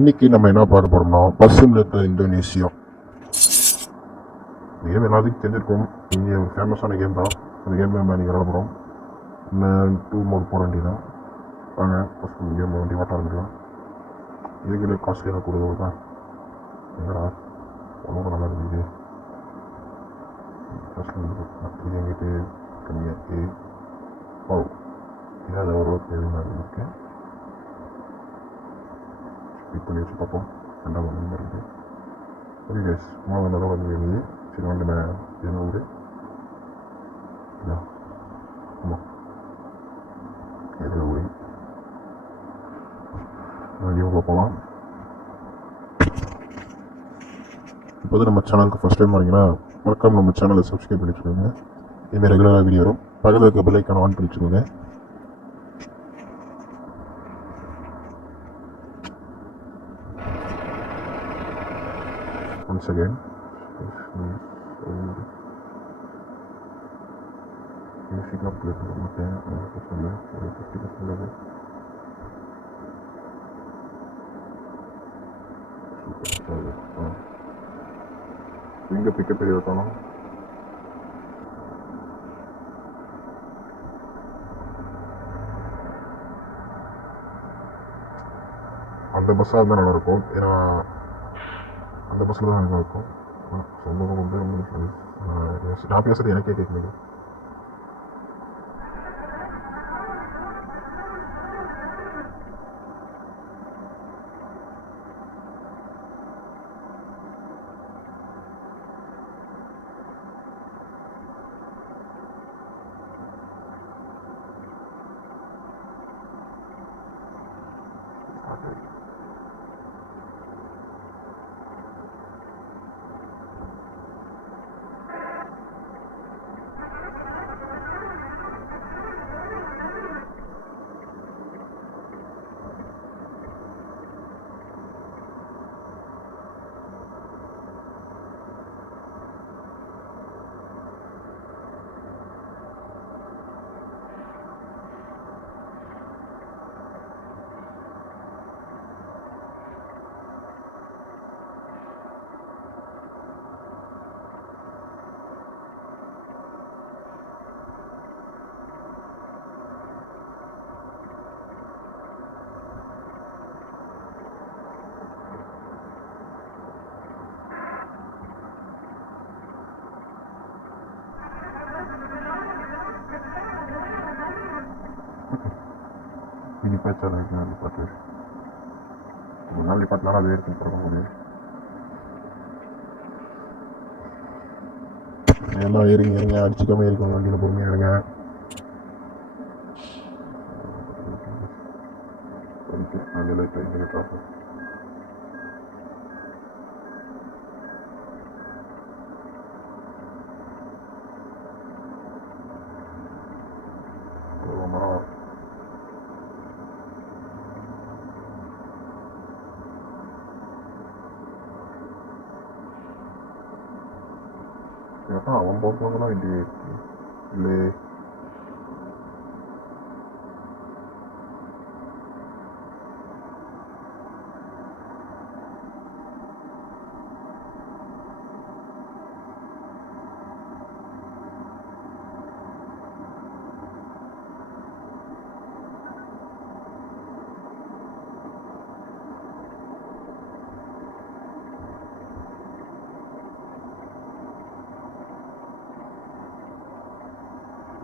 இன்னைக்கு நம்ம என்ன பார்க்க போறோம்னா பஸ் சிமுலேட்டர் இந்தோனேசியா. கேம் எல்லாத்துக்கும் தெரிஞ்சிருக்கும். இங்கே ஒரு ஃபேமஸான கேம் தான். அந்த கேம் நம்ம நீங்கள் விளாட போகிறோம். இன்னும் 2 மோட் போட வேண்டியதான். வாங்க ஃபஸ்ட் கேம் வண்டி வாட்ட ஆரம்பிக்கலாம். இதுக்குள்ளே காஸ்ட்லியாக கொடுக்குறது தான். எங்கடா ஒன்றும் நல்லா இருக்குது. ஃபஸ்ட்டு இது எங்கிட்டு கம்மியாக ஓ இல்லாத ஓரளவுக்கு எதுவும் இருக்கு. ஸ்பீட் பண்ணி வச்சு பார்ப்போம். 2ஆம் நம்பர் இருக்குது. ஓகே கைஸ், 3ஆவது நம்பர் வந்து எழுதி சரி வந்து நான் என்ன ஊர் ஆமாம் எது ஊர் கேமுக்குள்ள போகலாம். இப்போ நம்ம சேனலுக்கு ஃபஸ்ட் டைம் வரீங்கன்னா மறக்காம நம்ம சேனலை சப்ஸ்கிரைப் பண்ணி வச்சுக்கோங்க. இதுமாதிரி ரெகுலராக வீடியோ வரும். பக்கத்தில் இருக்க பெல் ஐக்கானை ஆன் பண்ணி வச்சுக்கோங்க. Once again, music up play करते हैं और पसंद है और 50% लगे इनका पिकअप पे होता ना அந்த பஸ்ஸாக இருந்தால் நல்லாயிருக்கும். ஏன்னா அந்த பஸ்ஸில் தான் நல்லா இருக்கும். சொந்தம் வந்து நான் பேசுகிறது எனக்கே கேட்குறீங்க. ini pacar lagi lipat ya kebetulan lipat nara biar tempat kamu எல்லாம் ஏறிங்க அடிச்சுக்காம இருக்கும். வண்டியில் பொறுமையாக இருங்க. அதில் டிராஃபிக் அவன் போக்குவரத்துலாம் இது இல்லை.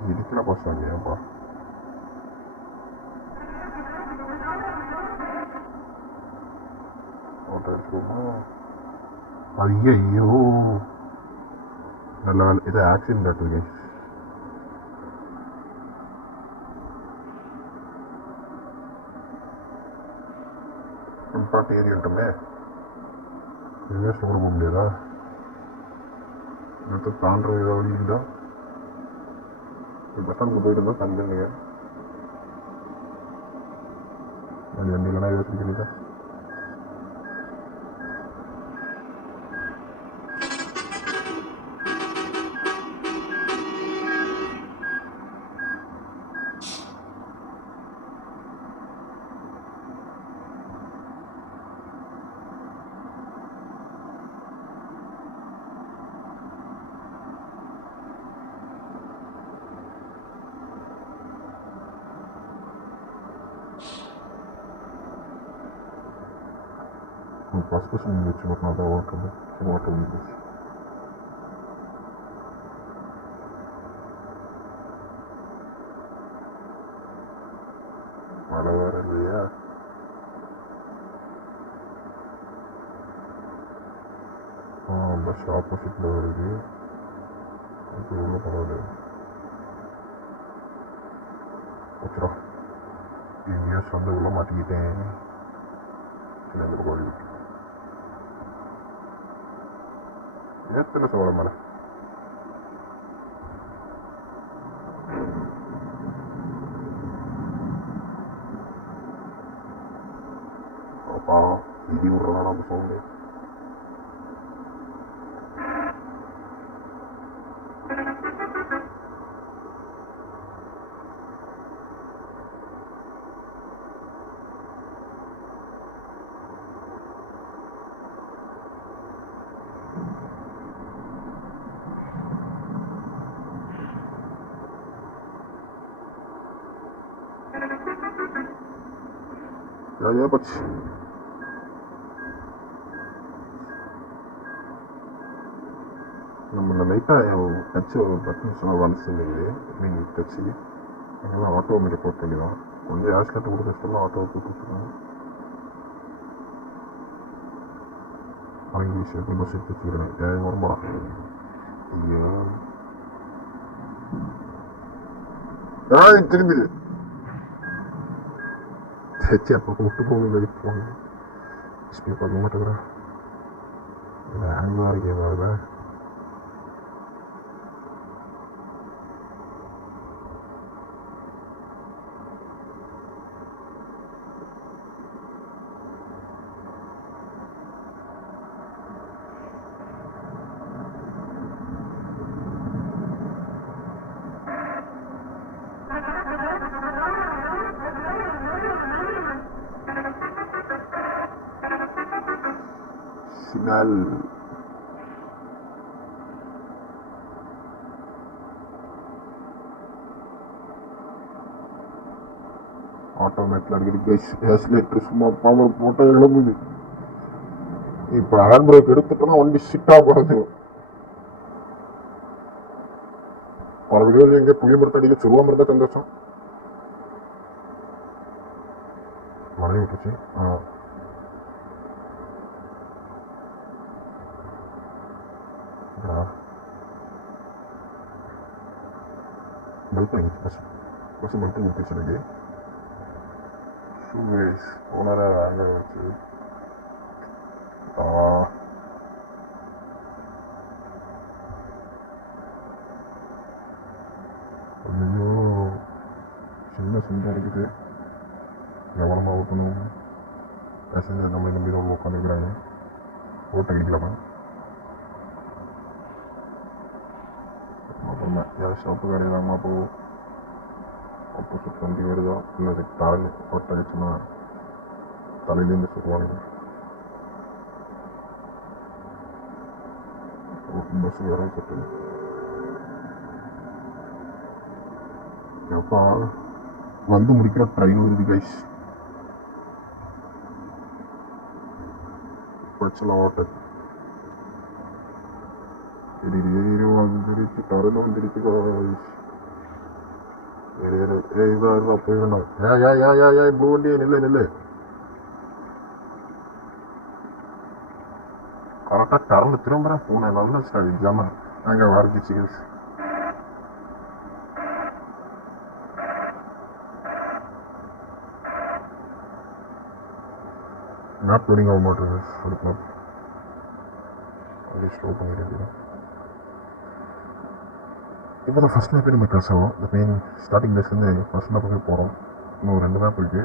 Jadi kenapa saja apa? Oh dari rumah. Ayyo. Kalau itu accident tuh guys. Tempat ini untungnya. Ini semua mobil lah. Itu tanpa itu indah. பசங்க போயிட்டு இருந்தால் தந்துங்க அது வண்டியிலலாம் யோசிக்கிறீங்க. ஃபஸ்ட் கொஸ்டின் வச்சு மட்டும் தான் ஓட்ட முடிஞ்சிச்சு. மழை வேறு இல்லையா? பஸ் ஆப்போசிட்டில் வருது. அது உள்ள பரவாயில்ல. ஓகேடா, எங்கேயோ சொந்த உள்ள மாட்டிக்கிட்டேன். சின்ன கோழி எத்தனை சோழ மேலே அப்பா இடி விட்றதா நம்ம சவுண்டு. Ya போச்சு. நம்ம லைட்டாக டச்சு பட்டன்ஸ்லாம் வலிச்சுருந்தது. மீன் டச்சு அங்கெல்லாம் ஆட்டோ மாரி போட்டு வேண்டியதான். கொஞ்சம் ஆக்சிடென்ட் கொடுக்க கஷ்டம்லாம் ஆட்டோவை போட்டு வச்சுருக்கோம். அவங்க விஷயத்தில் பஸ் எடுத்து வச்சுக்கிறேன். வரும்பா ஐயோ திரும்பி சரி அப்போ விட்டு போகுது. போங்க ஸ்பீட் பார்க்க மாட்டேங்கிறேன். ஹேங்காக இருக்கேன் வருதா. Signal ஆட்டோமேட்டில் அடிக்கடி ஆக்சிலேட்டர் சும்மா பவர் போட்டால் எழும்புது. இப்போ ஹேண்ட் பிரேக் எடுத்துட்டோம்னா வண்டி சிட்டாக போகிறது. பல வீடுகள் எங்கே புளிய மரத்த அடியில் சுருவா இருந்தால் சந்தோஷம். மழை விட்டுச்சு. பல்ப் பஸ் பஸ் பல்ப் கொடுத்துச்சு எனக்கு. ஷூவேஸ் ஓனராக வாங்க வச்சு ஐயோ சின்ன சின்ன இருக்குது. கவனமாக ஓட்டணும். பேசஞ்சர் நம்மளை நம்பி தான் உட்காந்துருக்குறாங்க. ஓட்ட கிடைக்கலாமா? அப்புறமா யாரும் ஷாப்பு கடையிலாமா? போகும் ஆப்போசிட் வண்டி வருதா இல்லை தாலி ஓட்ட ஆயிடுச்சுன்னா தலையிலேருந்து சொல்லுவானுங்க. பஸ் வேற கட்டு எப்பா வந்து முடிக்கிற ட்ரெயின் வருது கைஸ். பச்சலாம் ஓட்ட வந்துருச்சு. டரல் வந்துருச்சு கைஸ். இதாக போயிடணும். ப்ளூ வண்டியே நில்லு. கரெக்டாக டரல் திரும்புகிறேன். பூனை நல்ல ஸ்டார்ட் எக்ஸாம் அங்கே வார்க்கிச்சு கைஸ். மேப் லோடிங் ஆக மாட்டேங்குது. அடுத்த மேப் அப்படியே ஸ்லோ பண்ணிடுறேன். இப்போ தான் ஃபஸ்ட் மேப்பே நம்ம கிராஸ் ஆகும். இந்த மெயின் ஸ்டார்டிங் பிளேஸ்லேருந்து ஃபஸ்ட் மேப்புக்கு போகிறோம். இன்னும் 2 மேப் இருக்குது.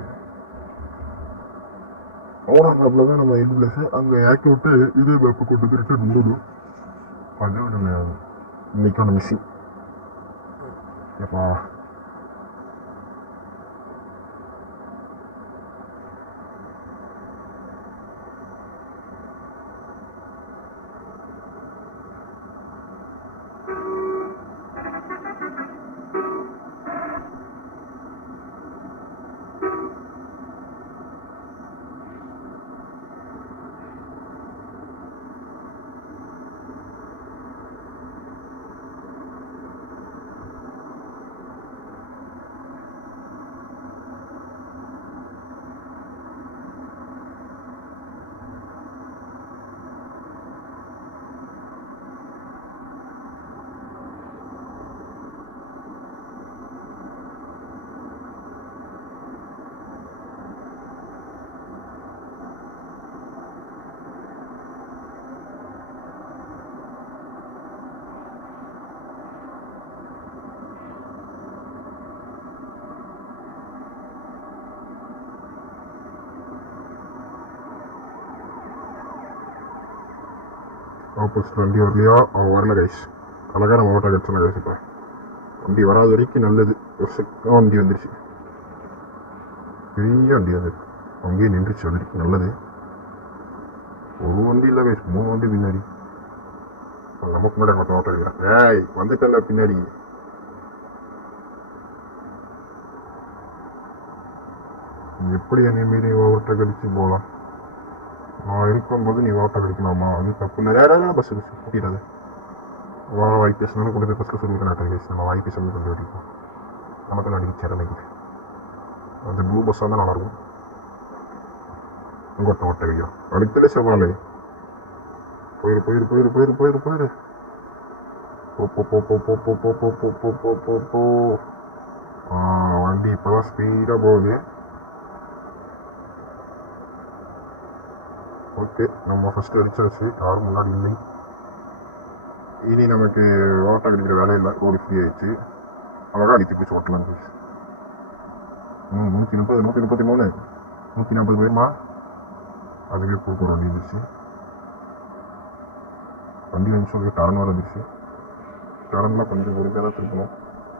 ஓனர் மேப்பில் தான் நம்ம எண்டு பிளேஸு. அங்கே இறக்கி விட்டு இதே மேப்பு கொண்டு வந்து ரிட்டர்ன் விடணும். அதுவும் நம்ம இன்னைக்கான மிஷின். எப்பா ஆப்போசிட் வண்டி வரலையா? அவன் வரல கைஸ். அழகாக நம்ம ஓட்ட கிடச்சோம் கைஸ். இப்போ வண்டி வராத வரைக்கும் நல்லது. ஒரு செகண்ட் வண்டி வந்துருச்சு, பெரிய வண்டி அது அங்கேயே நின்றுச்சு. அது வரைக்கும் நல்லது. ஒரு வண்டி இல்லை கைஸ், 3 வண்டி பின்னாடி. நமக்கு முன்னாடி மொத்தம் ஓட்ட கிடைக்கிறேன். ஏய் வந்துட்டல பின்னாடி. எப்படி என்னை மீறி ஓட்ட கடிச்சு போகலாம்? நான் இருக்கும்போது நீ ஓட்ட கடிக்கலாமா? அது தப்பு. நிறைய பஸ் இருக்கு, கூட்டிடாது. வாய் பேசினாலும் கொண்டு போய் பஸ்ஸில் சொல்லிக்க நாட்டம் கேஸ். நம்ம வாய் பேசணும் கொண்டு வரைக்கும் நமக்கு அடிக்க சேரமைக்கு அந்த ப்ளூ பஸ்ஸாக தான் நல்லாயிருக்கும். உங்கள்கிட்ட ஓட்ட வைக்கிறோம் அடுத்ததே செவ்வாழை. போயிரு போயிரு போயிரு போயிரு போயிரு போயிரு போ போ போ போ போ போ போ போ போ போ போ போ. வண்டி இப்போதான் ஸ்பீடாக போகுது. ஓகே, நம்ம ஃபஸ்ட்டு அடிச்சாச்சு, யாரும் முன்னாடி இல்லை. இனி நமக்கு ஓட்ட அடிக்கிற வேலை இல்லை, ரோடு ஃப்ரீ ஆயிடுச்சு. அழகாக அடித்து போச்சு ஓட்டலாம். 130, 133, 140 போயிருமா? அதுவே போக்குவரத்து வண்டி இருந்துச்சு. வண்டி வந்து சொல்லி டரன் வர இருந்துச்சு. டரன்லாம் கொஞ்சம் பொறுமையாக தான் திருப்பணும்,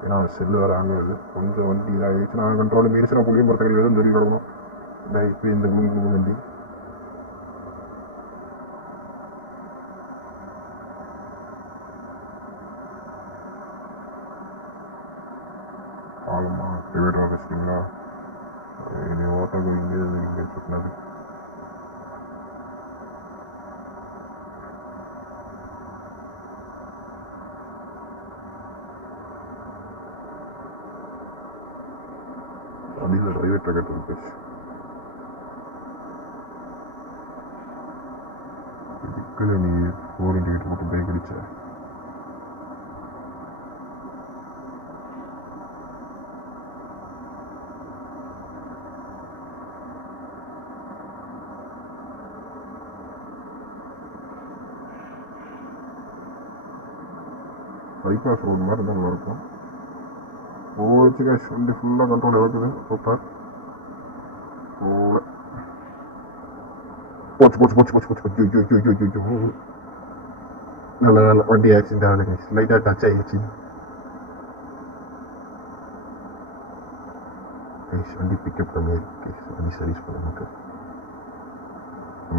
ஏன்னா செல்லு வேறு ஆங்குது. கொஞ்சம் வண்டி இதாகிடுச்சு. நான் கண்ட்ரோல் மீறிச்சு. நான் புள்ளியும் பொறுத்த கிடையாது, சொல்லி கிடக்கணும். இப்போ இந்த குழு வண்டி ஆளுமா டிவைடர் வச்சுங்களா? ஓட்ட இங்கே சுட்டினது. அடியில் டிரைவர் டக்கெட் இருக்கு. இதுக்குள்ள நீ 4 இண்டிகேட்டர் போட்டு பிரேக் அடிச்ச. பைபாஸ் ரோடு மாதிரி தான் நல்லாயிருக்கும். போச்சு கேஷ். வண்டி ஃபுல்லாக கண்ட்ரோல் இழக்குது. சூப்பர். போச்சு போச்சு போச்சு போச்சு போச்சு போச்சு. நல்ல நல்ல வண்டி ஆக்சிடென்ட் ஆகலை கேஷ், லைட்டாக டச் ஆகிடுச்சு. கேஷ் வண்டி பிக்கப் கம்மியாக கேஷ். வண்டி சர்வீஸ் பண்ண நமக்கு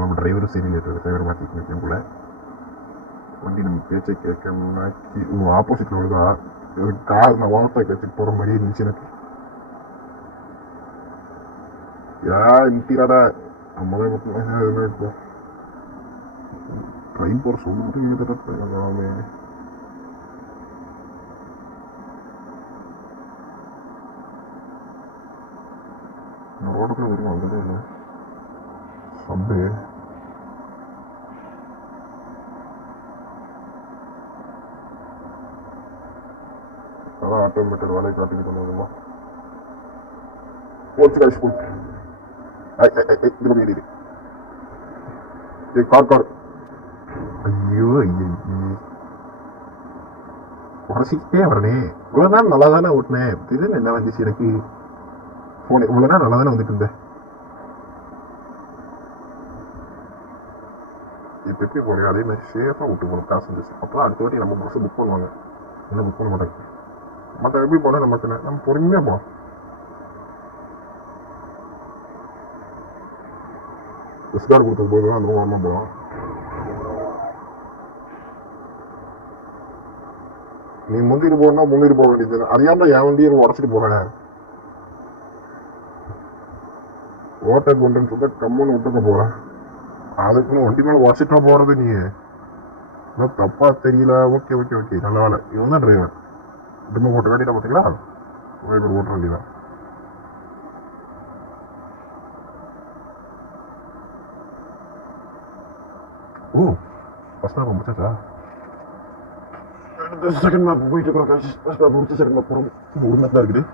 நம்ம டிரைவரும் சரி லேட்டர் டிரைவர் மாற்றிக்கணும் போல. வண்டி நம்ம பேச்சை கேட்கமாக்கி ஆப்போசிட்டில் வருதா? கார் நான் வாட்டை கற்றுட்டு போகிற மாதிரி இருந்துச்சு எனக்கு. நிறுத்திடாத. நம்ம தான் இருக்கும் ட்ரெயின் போகிற சொல்லு மட்டும் எழுதுறாமே. ரோடுக்குள்ள வரும் வந்ததே இல்லை. சப்பு அதான் ஆட்டோமேட்டட் வேலையை காட்டிக்கிட்டு வந்ததுமா. போச்சு காய்ச்சி போச்சு. கார் ஐயோ ஐயோ குறைச்சிக்கிட்டே வரனே. இவ்வளோ நாள் நல்லா தானே ஓட்டினேன். திடீர்னு என்ன வந்துச்சு எனக்கு? ஃபோன் இவ்வளோ நாள் நல்லா தானே வந்துட்டு இருந்தேன். இப்போ எப்படி போகிறேன்? அதே மாதிரி சேஃபாக விட்டு போகணும் பேசஞ்சர்ஸ். அப்போ தான் அடுத்த வாட்டி நம்ம பஸ்ஸை புக் பண்ணுவாங்க. என்ன புக் பண்ண மாட்டாங்க. மற்ற எப்படி போனால் நமக்கு நம்ம பொறுமையாக போகலாம். எஸ்கார்டு கொடுத்தது போது தான் அந்த ஓரமாக போகலாம். நீ முந்திட்டு போனா முந்திட்டு போக வேண்டியது. அறியாம என் வண்டியை உடச்சிட்டு போறேன். ஓட்டை கொண்டுன்னு சொல்லிட்டு கம்முன்னு விட்டுக்க போறேன். அதுக்குன்னு வண்டி மேலே உடச்சிட்டா போறது நீ தப்பா தெரியல. ஓகே ஓகே ஓகே நல்ல வேலை. இவன் தான் டிரைவர். டிம்ம ஓட்ட வேண்டியதான் பார்த்தீங்களா? டிரைவர் ஓட்ட வேண்டியதான். ஓ ஃபர்ஸ்ட் மேப் முடிச்சாச்சா? செகண்ட் மேப் போயிட்டு இருக்கிறோம் காசு. ஃபர்ஸ்ட் மேப் முடிச்சு செகண்ட் மேப் போகிறோம். ஒரு மேப் தான் இருக்குது.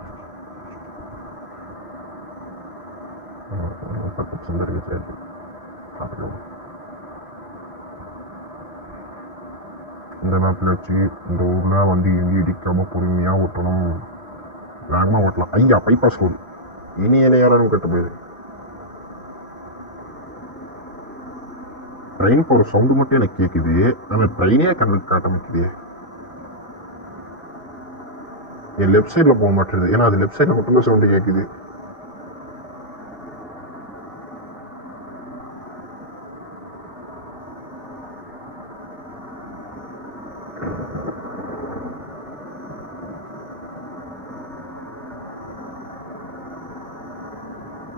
இந்த மேப்பில் வச்சு இந்த ஊரில் வண்டி எங்கேயும் இடிக்காமல் பொறுமையாக ஓட்டணும். வேகமாக ஓட்டலாம். ஐயா பைபாஸ் ரோடு இனி என்ன யாரும் கட்ட போயிடுது. ட்ரெயின் போகிற சவுண்டு மட்டும் எனக்கு கேட்குது, ஆனால் ட்ரெயினே கண்ணுக்கு காட்ட வைக்குது. என் லெஃப்ட் சைடில் போக மாட்டேங்குது, ஏன்னா அது லெஃப்ட் சைடில் மட்டும்தான் சவுண்டு கேட்குது.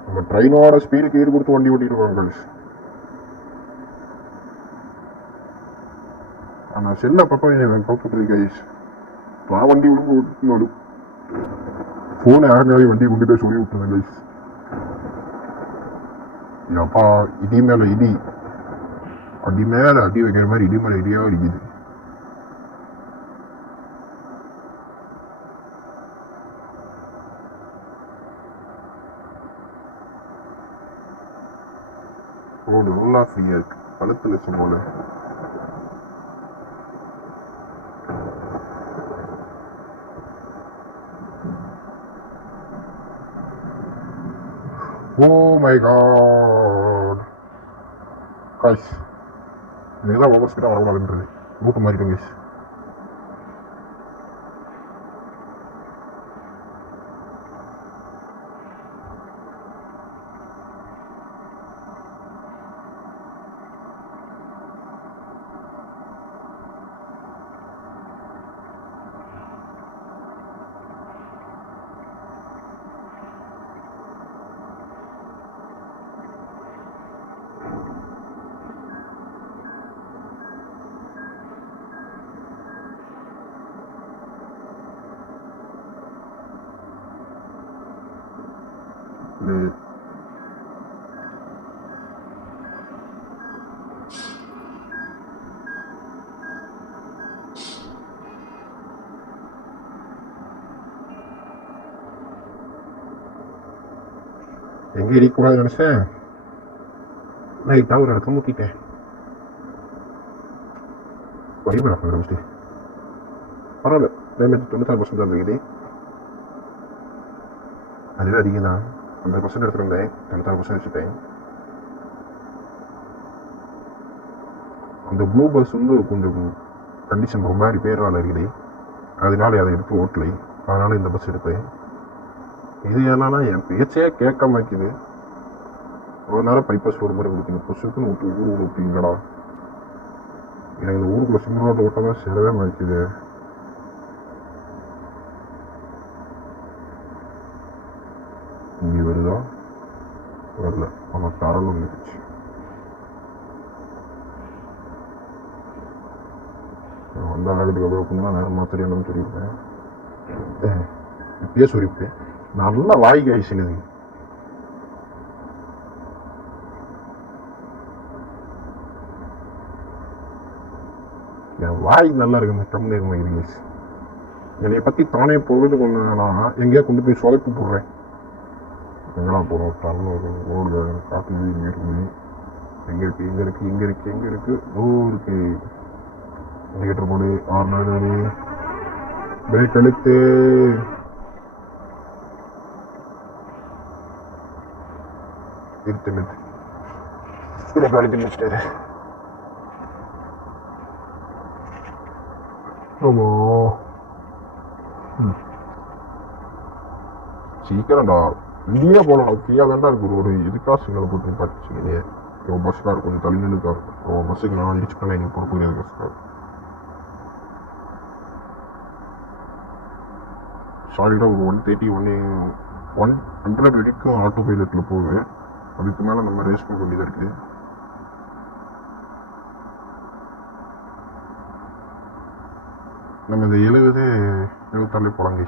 நம்ம ட்ரெயினோட ஸ்பீடுக்கு ஈடு கொடுத்து வண்டி ஓட்டிட்டு இருக்காங்க. ஆனால் செல்ல பக்கம் எனக்கு கவுத்துட்டு கைஸ். நான் வண்டி விழுந்து ஓட்டினாலும் ஃபோனை யாருனாலே வண்டி கொண்டு போய் சொல்லி விட்டுருந்தேன் கைஸ். அப்பா இடி மேலே இடி, அடி மேலே அடி வைக்கிற மாதிரி இடி மேலே இடியாக அடிக்குது. ரோடு நல்லா ஃப்ரீயாக இருக்கு, கழுத்து லட்சம் போல. Oh my god. Guys, இதுக்கு தான் ஓவர் ஸ்பீடாக வரக்கூடாதுன்றது ரூட்டு மாறிட்டோம் கைஸ். எங்கே இடிக்கூடாதுன்னு நினச்சேன், லைட்டாக ஒரு இடத்துல முட்டிட்டேன். வழிபடா ஃபஸ்ட்டு பரவாயில்ல, டேமேஜ் 96% தான் இருக்குது. அதுவே அதிகம் தான். 50% எடுத்துருந்தேன், 96% வச்சுட்டேன். அந்த ப்ளூ பஸ் வந்து கொஞ்சம் கண்டிஷன் ரொம்ப ரிப்பேரால் இருக்குது, அதனால அதை எடுத்து ஓட்டலை. அதனால் இந்த பஸ் எடுத்தேன். இது என்னன்னா என் பேச்சே கேட்க மாட்டேங்குது. ஒரு நேரம் பைபாஸ் ரோடு மாதிரி கொடுக்கணும், புஷுக்குன்னு விட்டு ஊர் விட்டீங்களா. எனக்கு இந்த ஊருக்குள்ள சிங்கிள் ரோட்டை ஓட்டதான் சேரவே மாட்டேங்குது. இங்கே வருதா வரல, ஆனால் தரலும் வந்துருச்சு. வந்த ஆகத்துக்கு அப்புறம் அப்படின்னா நேரம் மாத்திரையானு சொல்லியிருப்பேன். இப்பயே சொல்லியிருப்பேன். நல்லா வாய் காய்ச்சினுது. என் வாய் நல்லா இருக்குங்க, கம்மியாக இருக்குமா இருங்க. என்னை பற்றி தானே பொழுது கொண்டா எங்கேயா கொண்டு போய் சொலைப்பு போடுறேன். எங்கெல்லாம் போகிறோம், தரணும் ரோடு காட்டு இங்கே இருக்குது. எங்கே இருக்குது எங்கே இருக்குது எங்கே இருக்குது எங்கே இருக்குது ஊருக்கு இண்டிகேட்டர் போடு. 6 நாள் பிரேக் அழுத்து. இருத்து பிரேக் அழுத்தி வச்சுட்டாரு. ஆமா சீக்கிரம்டா இங்கேயே போகலாம். ஃப்ரீயாக தான்டா இருக்கு ரோடு. எதுக்காக சிக்னல் போட்டு பார்த்துச்சுங்க. பஸ்ஸுக்காக இருக்கும், கொஞ்சம் தள்ளி நின்றுக்கா இருக்கும். பஸ்ஸுக்கு நான் இடிச்சுக்கலாம், எனக்கு போட முடியாது பஸ்ஸுக்காக. சாலிடாக ஒரு 130 100 வரைக்கும் ஆட்டோ பைலட்டில் போகுது. அதுக்கு மேலே நம்ம ரேஸ் பண்ண வேண்டியதாக இருக்குது. நம்ம இந்த 76 போலாங்க.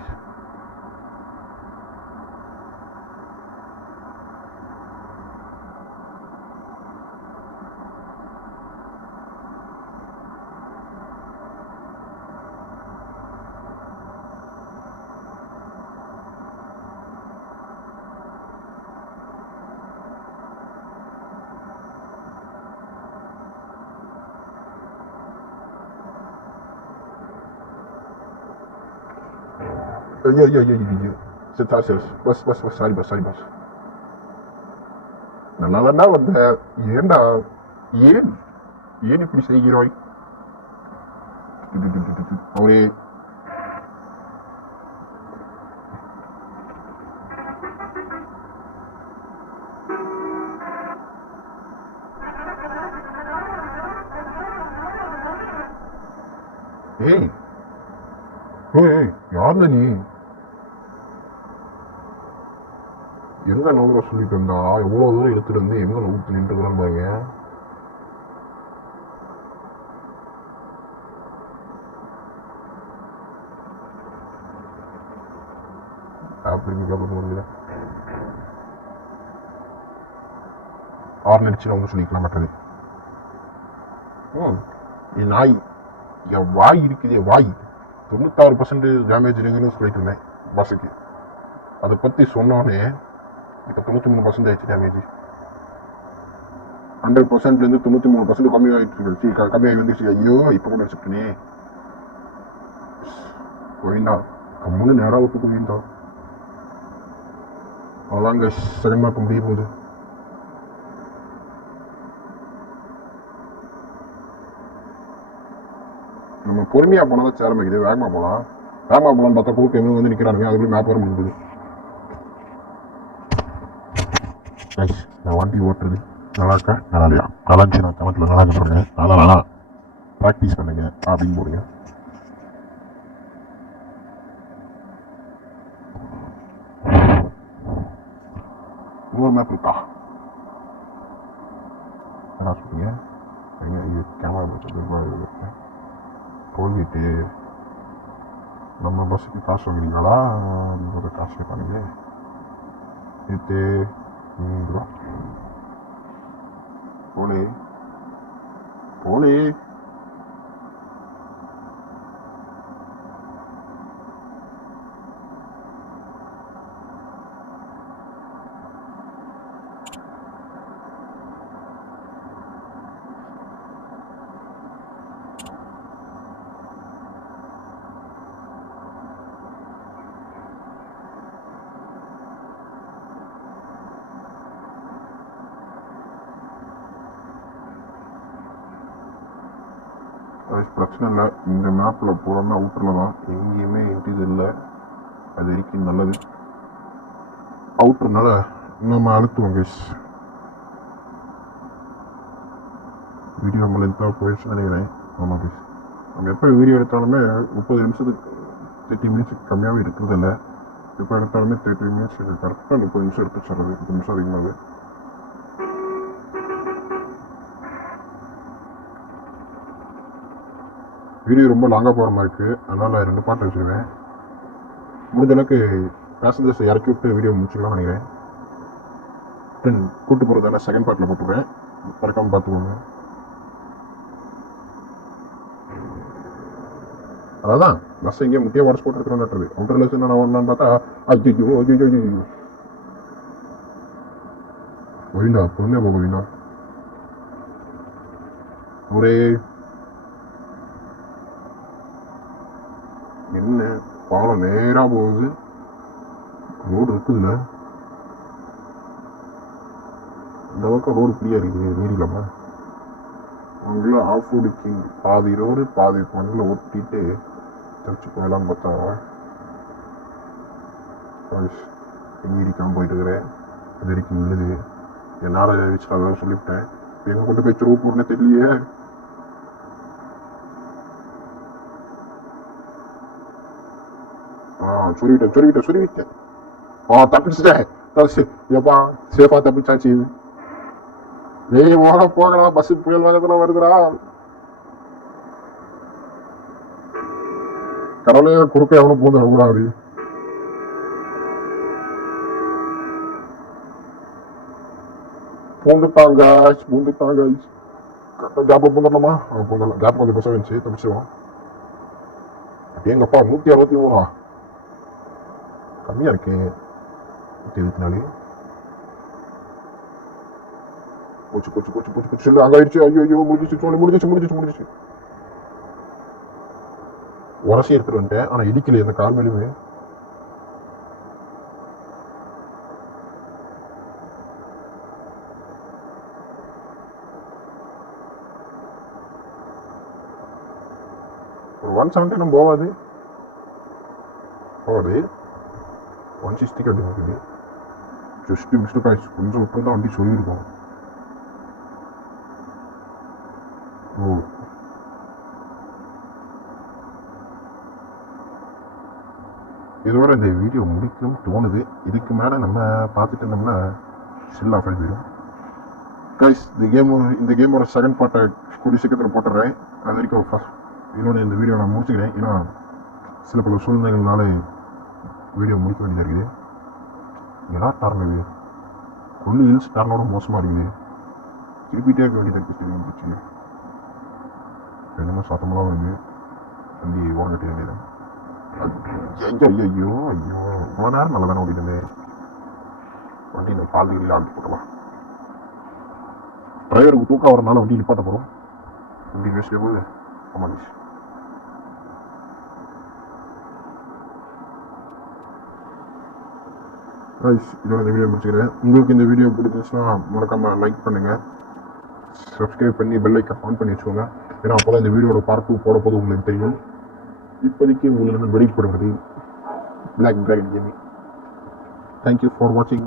நல்லா தான்டா வந்த. ஏன்டா ஏன் ஏன் இப்படி செய்கிறாய்? அவரே ஏய் ஏய் யாருல நீ? எங்க நோக்கிற சொல்லிட்டு இருந்தா எவ்வளவு தூரம் எடுத்துட்டு வந்து எங்க நோக்கி நின்றுக்கிறான்னு பாருங்க. முடியல ஆர்னடிச்சு அவங்க சொல்லிக்கலாம் மற்றது. நாய் என் வாய் இருக்குது, என் வாய் 96% டேமேஜ் இருக்குன்னு சொல்லிட்டு இருந்தேன் பஸ்ஸுக்கு. அதை பற்றி சொன்னோன்னே இப்போ 93% ஆயிடுச்சு டேமேஜ். 100%லேருந்து 93% கம்மியாகி வந்துச்சு. ஐயோ இப்போ கூட வச்சுக்கிட்டே கோவிந்தா கம்முன்னு நேராக விட்டு கோவிந்தா. அதாங்க செகண்ட் மேப் முடிய போகுது. நம்ம பொறுமையாக போனால் தான் சேர வைக்குது. வேகமாக போகலான்னு பார்த்தா கூட்டு எங்கே வந்து நிற்கிறானுங்க. அதுக்குள்ளே மேப் வர முடியுது. நான் வண்டி ஓட்டுறது நல்லா இருக்கா நல்லா இல்லையா? நல்லா இருந்துச்சு. நான் கணக்கில் நல்லா சொல்கிறேன். நல்லா ப்ராக்டிஸ் பண்ணுங்க அப்படின்னு போடுங்க. இன்னொரு மேப் இருக்கா என்ன சொல்றீங்க? கேமரா போயிட்டு நம்ம பஸ்ஸுக்கு காசு வாங்குறீங்களா? காசு கேட்பானுங்க. இது போலே பிரச்சனை இல்லை. இந்த மேப்பில் போகிறோம்னா அவுட்டரில் தான், எங்கேயுமே இன்டீரியர் இல்லை. அது வரைக்கும் நல்லது. அவுட்டர்னால நம்ம அழுத்துவோம் கைஸ். வீடியோ நம்ம லென்த்தாக போயிடுச்சுன்னு நினைக்கிறேன். ஆமாம் கைஸ், நம்ம எப்போ வீடியோ எடுத்தாலுமே 30 நிமிஷத்துக்கு 30 மினிட்ஸுக்கு கம்மியாகவே இருக்கிறது இல்லை. எப்போ எடுத்தாலுமே 30 மினிட்ஸ் கரெக்டாக 30 நிமிஷம் எடுத்து வச்சுறது. 10 நிமிஷம் அதிகமாகவே. வீடியோ ரொம்ப லாங்காக போகிற மாதிரி இருக்குது. அதனால் 2 பார்ட் வச்சுருவேன். முடிஞ்ச அளவுக்கு பேசஞ்சர்ஸை இறக்கி விட்டு வீடியோ முடிச்சுக்கலாம்னு நினைக்கிறேன். கூட்டு போகிறதால செகண்ட் பார்ட்டில் போட்டுருவேன். மறக்காமல் பார்த்துக்கோங்க. அதான் பஸ் எங்கேயும் முக்கிய உடச்சு போட்டுருக்கிறோன்றது. அவுட்டரில் நான் ஒன்றான்னு பார்த்தா ஐயோ கோவிந்தா பொறுமையாக போ கோவிந்தா. ஒரே என்ன பாலம் நேராக போகுது. ரோடு இருக்குதுல்ல, இந்த பக்கம் ரோடு ஃப்ரீயாக இருக்குது. நீர் இல்லாமல் அங்கே ஆஃப் ரோடு கிங் பாதி ரோடு பாதி மண்ணில் ஒட்டிட்டு தப்பிச்சு போயலான்னு பார்த்தா எங்கிரிக்காமல் போயிட்டு இருக்கிறேன். அது வரைக்கும் நல்லது. என்னால் வச்சுட்டாங்க சொல்லிவிட்டேன். எங்கே கொண்டு போய் ரோடு போடனே தெரியலையே. சொல்லிவிட்டேன். தப்பிச்சுட்டேன். எப்பா சேஃபா தப்பிச்சாச்சு. வேகமாக போகலாம். பஸ் புயல் வேகத்துல வருதுடா. கடவுளே குறுக்க எவனும் பூந்து கூடாது. பூந்துட்டாங்க. கேப் பூந்துடலாமா? பூந்தலாம். கேப் கொஞ்சம் பெருசாக இருந்துச்சு, தப்பிச்சுவோம். எங்கப்பா 163 கம்மியாக இருக்கேன். 124 போச்சு சொல்லு. அங்கே ஆயிடுச்சு. ஐயோ முடிஞ்சிச்சு. உரசி எடுத்துட்டு வந்துட்டேன். ஆனால் இடிக்கல இந்த கால் மேலுமே. ஒரு 170 நம்ம போகாது 160 அப்படி இருக்குது. ஜஸ்ட் மிஸ்டேக் ஆயிடுச்சு, கொஞ்சம் விட்டு தான் வண்டி சொல்லியிருக்கோம். ஓ இதோட இந்த வீடியோ முடிக்கணும்னு தோணுது. இதுக்கு மேலே நம்ம பார்த்துட்டு இருந்தோம்னா ஸ்டில் ஆஃப் ஆகிடும். கைஸ் இந்த கேமோட செகண்ட் பார்ட்டை கூடிய சீக்கிரத்தில் போட்டுடுறேன். அது வரைக்கும் இதோட இந்த வீடியோ நான் முடிச்சுக்கிறேன். ஏன்னா சில பல சூழ்நிலைகள்னால வீடியோ முடிக்க வேண்டியதாக இருக்குது. ஏன்னா டர்ன் இது கொல்லி ஹில்ஸ் டர்னோட மோசமாக இருக்குது. திருப்பிட்டே இருக்க வேண்டியதாக இருக்குது. வந்துச்சு என்னமோ சத்தமெல்லாம் வருது. வண்டி ஓரம் கட்ட வேண்டியது. ஐயோ இவ்வளோ நேரம் நல்லா தானே ஓடிட்டு வண்டி இந்த பால் ஆட்டு போட்டலாம். டிரைவருக்கு தூக்கம் வரனால வண்டி நிப்பாட்ட போகிறோம். வண்டி வேஸ்ட் போகுது. ஆமாம் இதோட இந்த வீடியோ முடிச்சுக்கிறேன். உங்களுக்கு இந்த வீடியோ பிடிச்சிருந்துச்சுன்னா மறக்காமல் லைக் பண்ணுங்கள், சப்ஸ்கிரைப் பண்ணி பெல் ஐக்கான் ஆன் பண்ணி வச்சுக்கோங்க. ஏன்னா அப்போ தான் இந்த வீடியோட பார்ட் 2 போட போது உங்களுக்கு தெரியும். இப்போதைக்கு உங்களுக்கு வெளிப்படுகிறது Black Dragon Gaming. Thank you for watching.